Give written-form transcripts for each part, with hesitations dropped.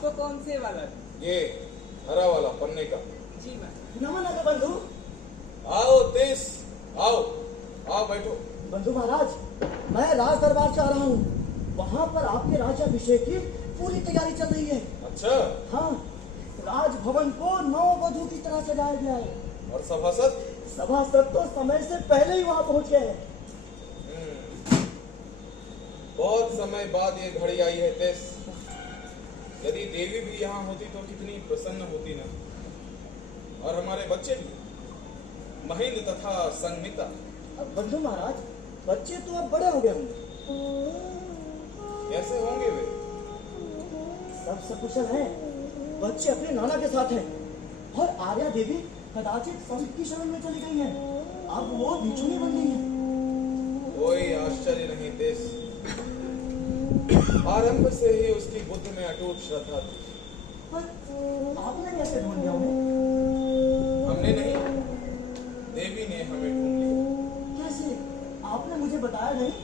आपको कौन से वाला? ये हरा वाला पन्ने का। जी मैं। नमन अगर बंधु। आओ तेज, आओ आओ बैठो। बंधु महाराज, मैं राज दरबार से आ रहा हूँ। वहाँ पर आपके राज्याभिषेक की पूरी तैयारी चल रही है। अच्छा। हाँ, राजभवन को नौ वधु की तरह सजाया गया है। और सभासद? सभासद तो समय से पहले ही वहाँ पहुँच गए हैं। बहुत समय बाद ये घड़ी आई है तेज। यदि देवी भी यहाँ होती तो कितनी प्रसन्न होती ना। और हमारे बच्चे भी, महेंद्र तथा संगमिता। अब बंधु महाराज, बच्चे तो अब बड़े हो गए होंगे। कैसे होंगे वे? सब सकुशल हैं। बच्चे अपने नाना के साथ हैं। और आर्या देवी कदाचित संत की शरण में चली गई हैं। अब वो भिक्षुणी बन गई हैं। कोई आश्चर्य नहीं तेज। आरंभ से ही उसकी बुद्धि में अटूट श्रद्धा थी। पर आपने कैसे ढूंढ लिया उन्हें? हमने नहीं, देवी ने हमें ढूंढ लिया। कैसे? आपने मुझे बताया नहीं।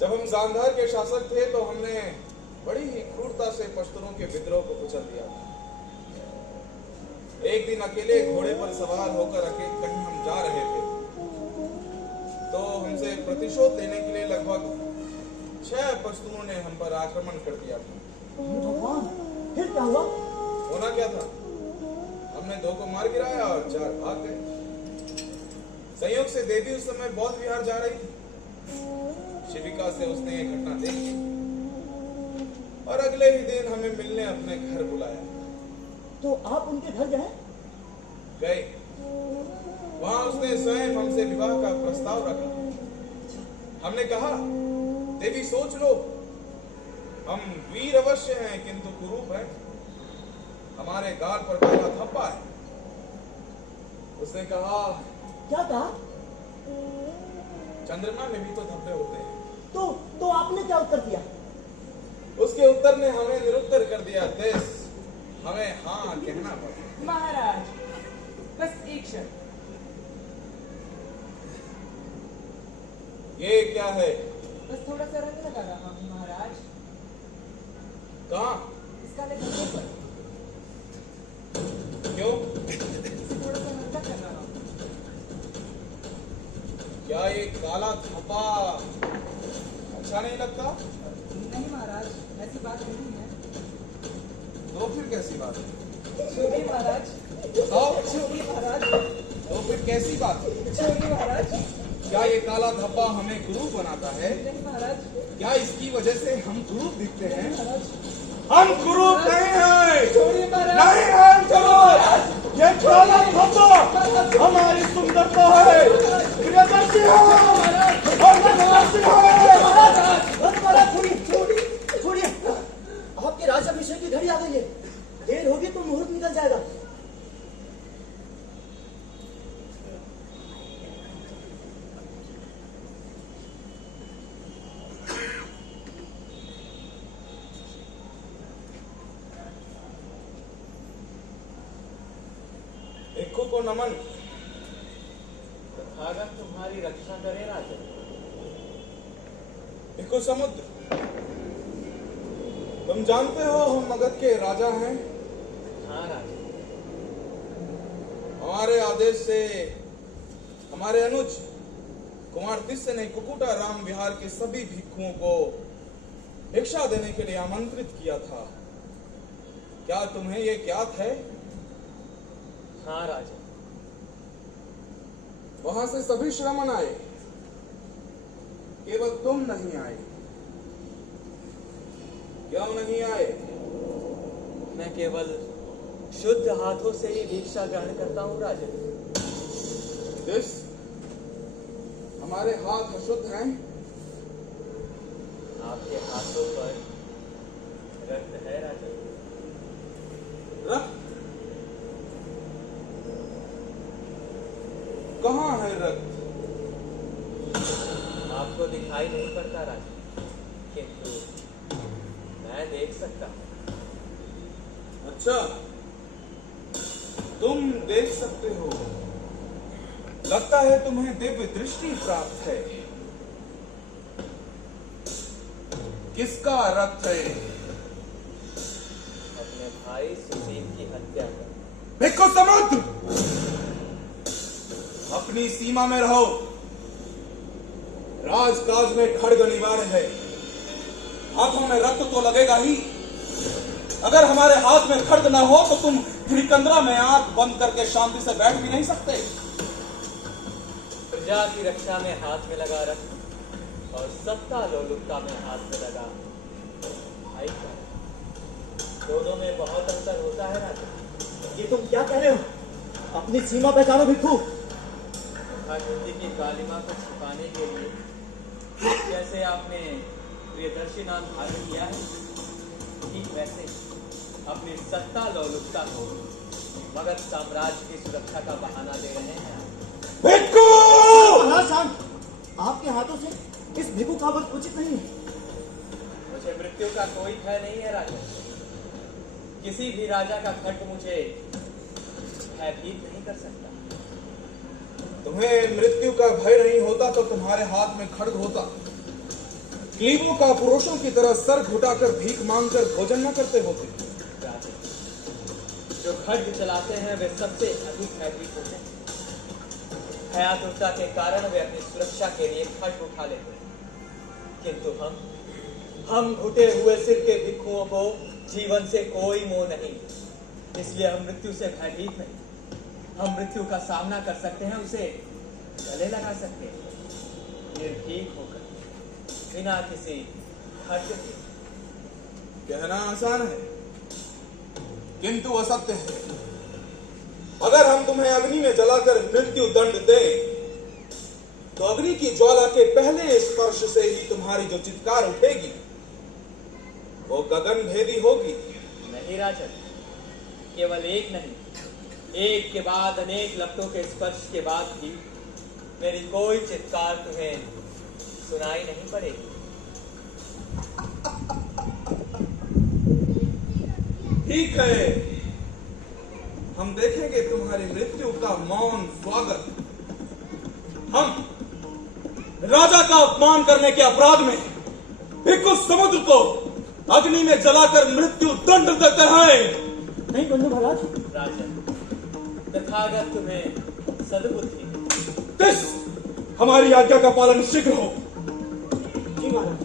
जब हम गांधार के शासक थे तो हमने बड़ी ही क्रूरता से पश्तूनों के विद्रोह को कुचल दिया था। एक दिन अकेले घोड़े पर सवार होकर कहीं हम जा रहे थे तो हमसे प्रतिशोध लेने के लिए लगभग 6 पश्तूनों ने हम पर आक्रमण कर दिया था। भगवान, फिर क्या हुआ? होना क्या था, हमने 2 को मार गिराया और 4 भाग गए। संयोग से देवी उस समय बौद्ध विहार जा रही थी। शिविका से उसने ये घटना देखी और अगले ही दिन हमें मिलने अपने घर बुलाया। तो आप उनके घर गए। वहां उसने स्वयं हमसे विवाह का प्रस्ताव रखा। हमने कहा, देवी सोच लो, हम वीर अवश्य हैं किंतु कुरूप हैं। हमारे गाल पर काला धब्बा है। उसने कहा, क्या कहा? चंद्रमा में भी तो धब्बे होते हैं। तो आपने क्या उत्तर दिया? उसके उत्तर ने हमें निरुत्तर कर दिया। देश हमें हाँ कहना पड़ा। महाराज, बस एक शर्त। ये क्या है? बस थोड़ा सा रंग लगा रहा हूँ महाराज। कहाँ? इसका लेकर पर। क्यों? इसे थोड़ा सा नंगा कर रहा हूँ। क्या ये काला धब्बा अच्छा नहीं लगता? नहीं महाराज, ऐसी बात नहीं है। तो फिर कैसी बात है? छोड़िए महाराज। बताओ। छोड़िए महाराज। तो फिर कैसी बात है? छोड़िए महाराज। क्या ये काला धब्बा हमें कुरूप बनाता है? नहीं महाराज। क्या इसकी वजह से हम कुरूप दिखते हैं? महाराज, हम कुरूप नहीं हैं। छोड़िए महाराज। नहीं हैं कुरूप। ये काला धब्बा हमारी सुंदरता है। प्रियदर्शी है और प्रियदर्शी है। महाराज, छोड़िए। आपके राज्याभिषेक की घड़ी आ गई है। देर होगी तो मुहूर्त निकल जाएगा। भिक्षु को नमन। तथागत तुम्हारी रक्षा करे राजन। भिक्षु समुद्र, तुम जानते हो हम मगध के राजा हैं। हाँ राजन। हमारे आदेश से हमारे अनुज कुमार तिस्य ने कुकुटा राम विहार के सभी भिक्षुओं को भिक्षा देने के लिए आमंत्रित किया था। क्या तुम्हें ये ज्ञात है? हाँ राजन। वहां से सभी श्रमण आए, केवल तुम नहीं आए। क्यों नहीं आए? मैं केवल शुद्ध हाथों से ही भिक्षा ग्रहण करता हूँ राजन। दिस हमारे हाथ अशुद्ध हैं। आपके हाथों पर रक्त है राजन। रक्त? कहाँ है रक्त? आपको दिखाई नहीं पड़ता राजन, किंतु मैं देख सकता हूँ। अच्छा, तुम देख सकते हो। लगता है तुम्हें दिव्य दृष्टि प्राप्त है। किसका रक्त है? भाई सुसीम की हत्या कर। भिक्खु समुद्र, अपनी सीमा में रहो। राजकाज में खड्ग अनिवार्य है। हाथों में रक्त तो लगेगा ही। अगर हमारे हाथ में खड्ग ना हो तो तुम त्रिकंद्रा में आंख बंद करके शांति से बैठ भी नहीं सकते। प्रजा की रक्षा में हाथ में लगा रक्त और सत्ता लोलुपता में हाथ में लगा भाई का, दोनों में बहुत अंतर होता है राजा। ये तुम क्या कह रहे हो? अपनी सीमा पहचानो भिक्खु। मुखाकृति की कालिमा को छिपाने के लिए जैसे आपने प्रियदर्शी नाम धारण किया है, ठीक वैसे अपनी सत्ता लोलुपता को मगध साम्राज्य की सुरक्षा का बहाना दे रहे हैं। भिक्खु! महाराज शांत, आपके हाथों से इस भिक्खु का वध उचित नहीं है। मुझे मृत्यु का कोई भय नहीं है राजा। किसी भी राजा का खड्ग मुझे भयभीत नहीं कर सकता। तुम्हें मृत्यु का भय नहीं होता तो तुम्हारे हाथ में खड्ग होता। क्लीबों का पुरुषों की तरह सर घुटाकर भीख मांगकर भोजन न करते होते। राजा, जो खड्ग चलाते हैं वे सबसे अधिक भयभीत होते हैं। भयातुरता के कारण वे अपनी सुरक्षा के लिए खड्ग उठा लेते हैं, किंतु हम घुटे हुए सिर के भिक्षुओं को जीवन से कोई मोह नहीं, इसलिए हम मृत्यु से भयभीत नहीं। हम मृत्यु का सामना कर सकते हैं, उसे गले लगा सकते हैं, निर्भीक होकर, बिना किसी खड्ग के। कहना आसान है किंतु असत्य है। अगर हम तुम्हें अग्नि में जलाकर मृत्यु दंड दें तो अग्नि की ज्वाला के पहले स्पर्श से ही तुम्हारी जो चित्कार उठेगी वो गगन भेदी होगी। नहीं राजन, केवल एक नहीं, एक के बाद अनेक लपटों के स्पर्श के बाद भी मेरी कोई चित्कार तुम्हें सुनाई नहीं पड़ेगी। ठीक है, हम देखेंगे तुम्हारी मृत्यु का मौन स्वागत। हम राजा का अपमान करने के अपराध में भिक्खु समुद्र को अग्नि में जलाकर मृत्यु दंड देते हैं। नहीं बंधु महाराज। राजन, तथागत तुम्हें सद्बुद्धि तिस, हमारी आज्ञा का पालन शीघ्र हो। जी महाराज।